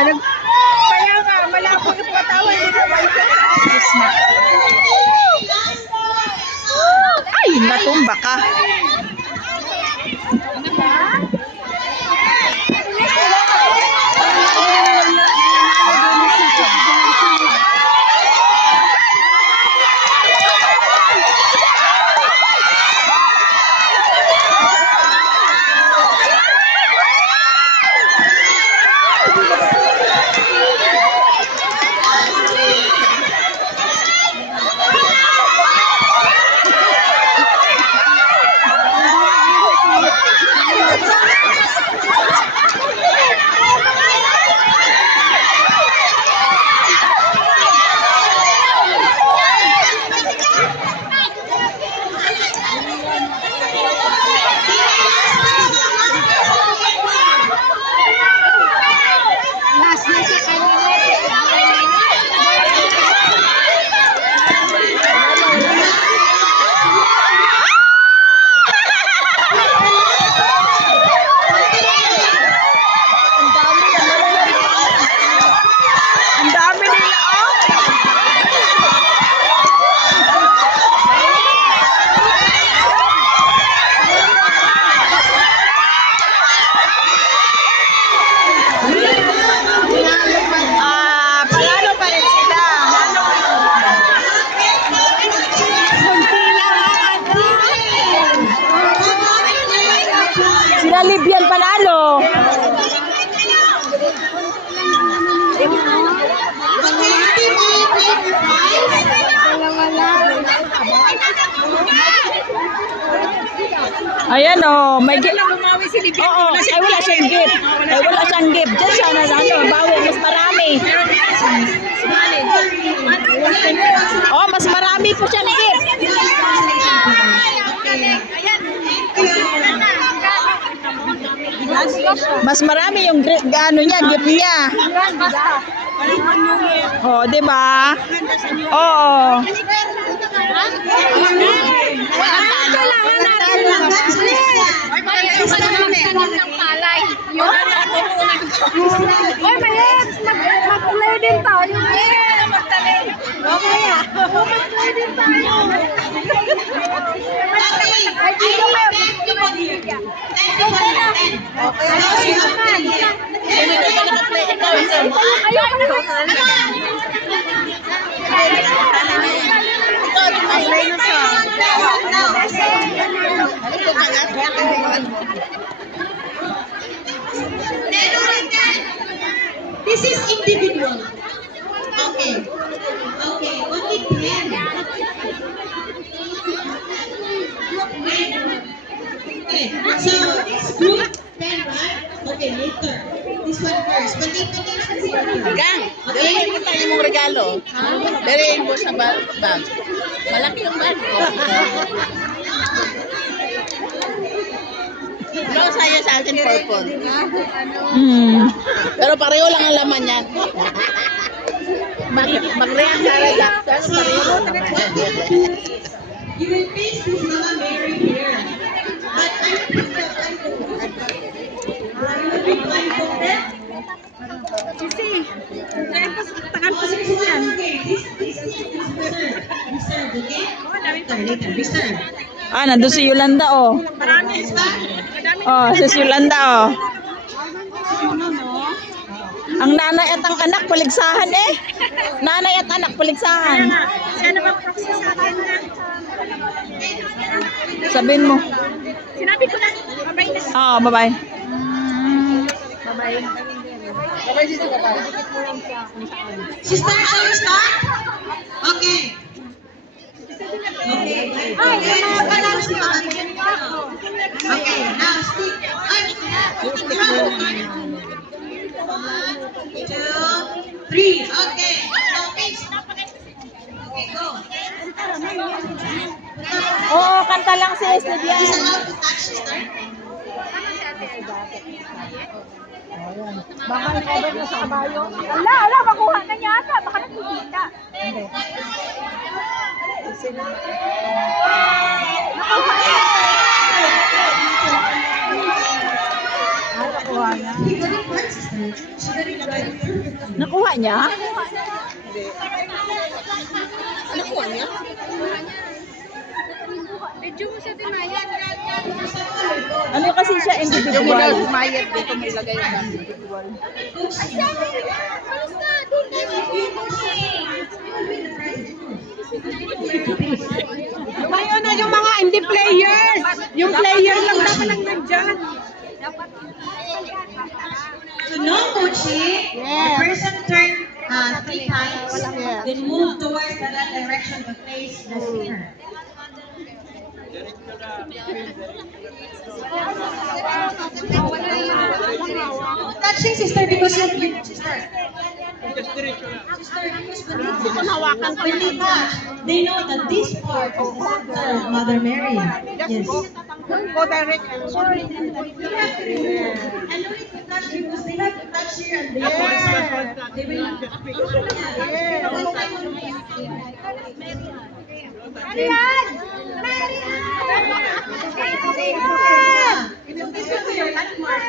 Kaya nga, malabo yung matawa. Ay, natumba ka. Sila Libyan panalo. Ayan o, may gift. Oo, ay wala siyang gift. Ay wala siyang gift. Diyan siya na bawi, mas marami. Oh, mas marami po siyang gift. Mas marami yung ano niya, gift niya. Oh, di ba? Oo. Oy, Mayet! Mag-play din tayo. Mag-play din tayo. Ay, dito kayo. This is individual. Okay. Okay. Only 10. Okay. So this group 10, right? Okay, later. This one first. Gang, dali mo tayo mong regalo. Dali mo sa bag. Malaki yung bag. No, sa'yo sa akin purple. Pero pareho lang ang laman yan. Mag-react sa relax. You will face this Mama Mary here. But I'm blindfolded. Kasi, takan pa si yan. Okay, this reserved, okay? Later, reserved. Ah, nandun si Yolanda oh. Marami. Oh, si Yolanda oh. Ang nanay at ang anak paligsahan eh. Nanay at anak paligsahan. Siya na mag-proxy sa akin na. Sabihin mo. Sinabi ko na. Bye-bye na. Ah, bye-bye. Bye-bye. Sister, shall we start? Okay. Okay. Okay, now stick. One, two, three. Okay. Now face. Okay, go. Oo, kanta lang si Estudian. Is allowed to touch, sister? Baka i-cover na sa kabayo. Ala, makuha na niya ata. Baka nakikita. Hindi. Nakuha na. She got it right, sister. She got it right. niya? Nakuha niya? Medyo mo sa tinaya. Ano kasi siya Yung mo daw individual? sumayad dito mo ilagay yung individual. Ayun na yung mga indie players. Yung player lang dapat lang nandyan. So no coaching. The person turn 3 times. Then move towards the right direction to face the speaker. Touching sister because you sister. Sister, because when they touch, they know that this part is the center of Mother Mary. Yes. Go direct. Sorry. And no need to touch because they have to touch here and there. They will Marian! So this will be your landmark.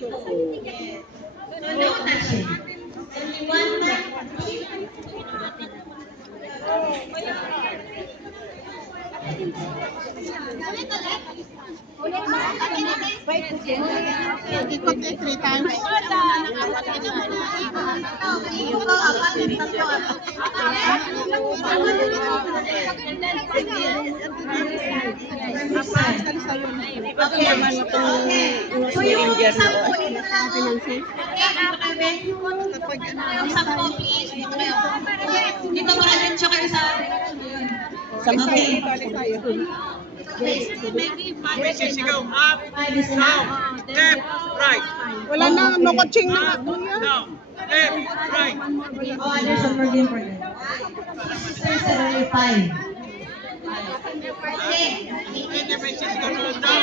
So no touching. Only one time. Ikot eh, 3 times. Okay. So yung sampo dito lang. Yung sampo, please. Dito kayo. Dito mo rin siya kayo sa... Okay. Sisigaw, up, down, left, right. Wala na, no coaching na. Down, left, right. Oh, Anderson, we're game for them. Sister said only 5. Okay. Sisigaw doon, down.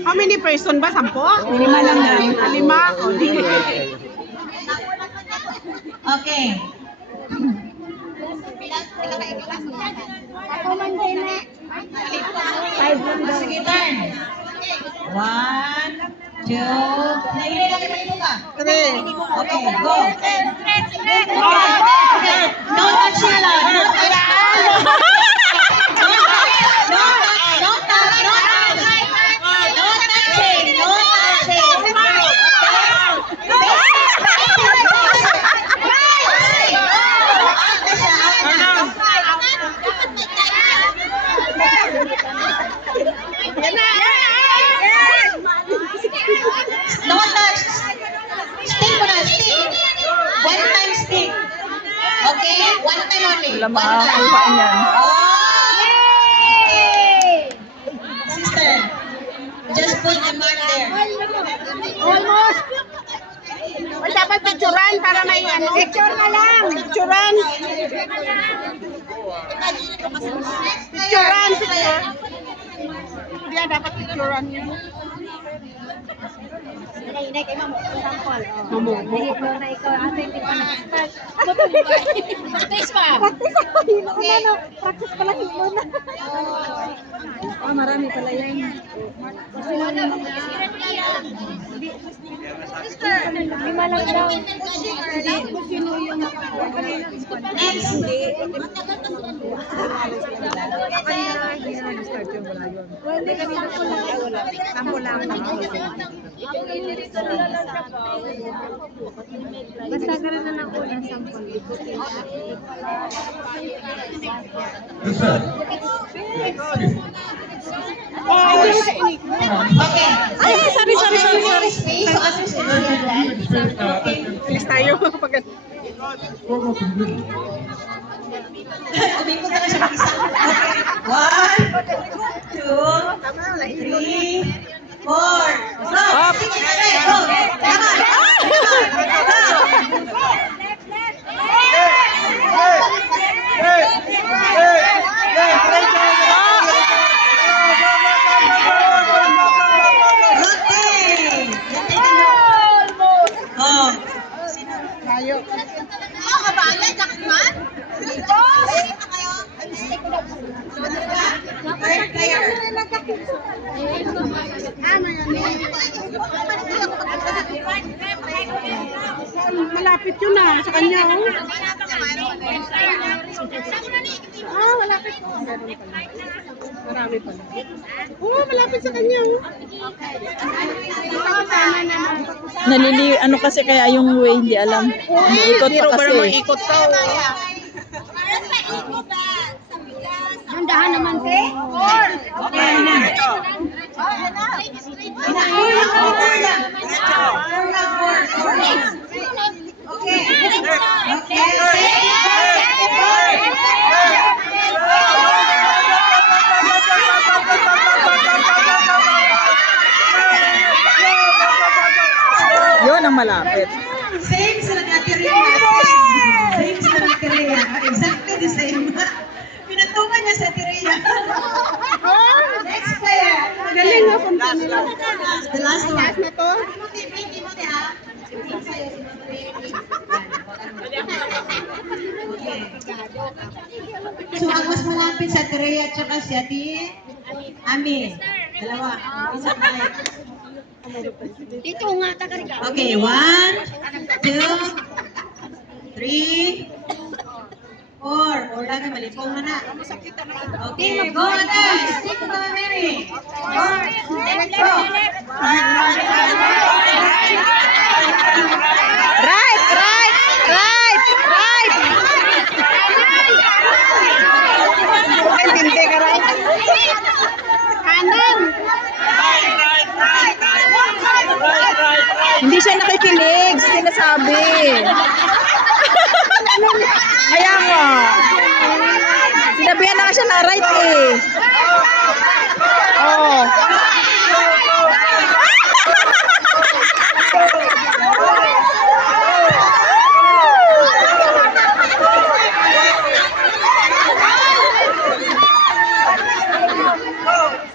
How many person ba? 10? 5 lang yan. 5? O, di. Okay. Ako man din na. 5 lang daw. Sige, turn. 1, 2, nahihili lang yung ito ka. 3. Okay, go. No touch na lang. No touch. No touch. No touching. No touching. No touch. Stick mo na, stick. One time stick. Okay? One time only. Wala One makakakuha time. niyan. Sister, just put the mark there. Almost. Ay, dapat picturean para may ano. Picture na lang. Picturean. Picturean, picture. Hindi, dapat picturean yun. Inay kay mamo. Sample. Mamo. Nahiplo na ikaw. Ate, hindi pa nag-start. Practice pa. Practice ako. Hilo na, no? Practice pala hilo na. Ah, marami pala yan. Lima lang daw. Next. Hindi kasi sample lang. Basta gano'n na lang unang sample. Okay. Ay, sorry. Space. So, as you said, Please tayo. Pag umikot na lang siya mag-isa. Okay. 1, 2, 3, 4. Go. Up. Sige, sige, go. Come on. Okay. Oh. tayo. Third player. Malapit yun na sa kanya. Oh. Ah, malapit po. Meron pala. Marami pala. Oh, malapit sa kanya. Oh. Ano kasi kaya yung way, hindi alam. Umiikot pa kasi. Ikot ka. Handahan naman, te. Okay na. Okay. Yun ang malapit. Same sila Ate Rhea. Same sila Ate Rhea. Exactly the same. Pinantungan niya sa Ate Rhea. Next player. Galing nga kung nila. The last one. Last na to. Timothy, ha? So, ang mas malapit sa Ate Rhea at saka si Ate Ami. Dalawa. Isa tayo. Dito nga, taga-riga. Okay, 1, 2, 3, 4. Or lagi, malipong na na. Okay, go guys. Stick to Mama Mary. Let's go. Right, right, right, right. Hindi ka right. Kanan. Hindi siya nakikinig, sinasabi. Kaya nga. Sinabihan na nga siya na right eh. Oh.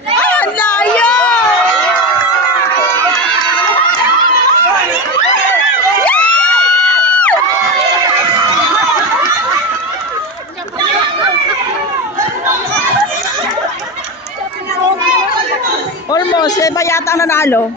Ah, ang layo! Almost, siya ba yata ang nanalo?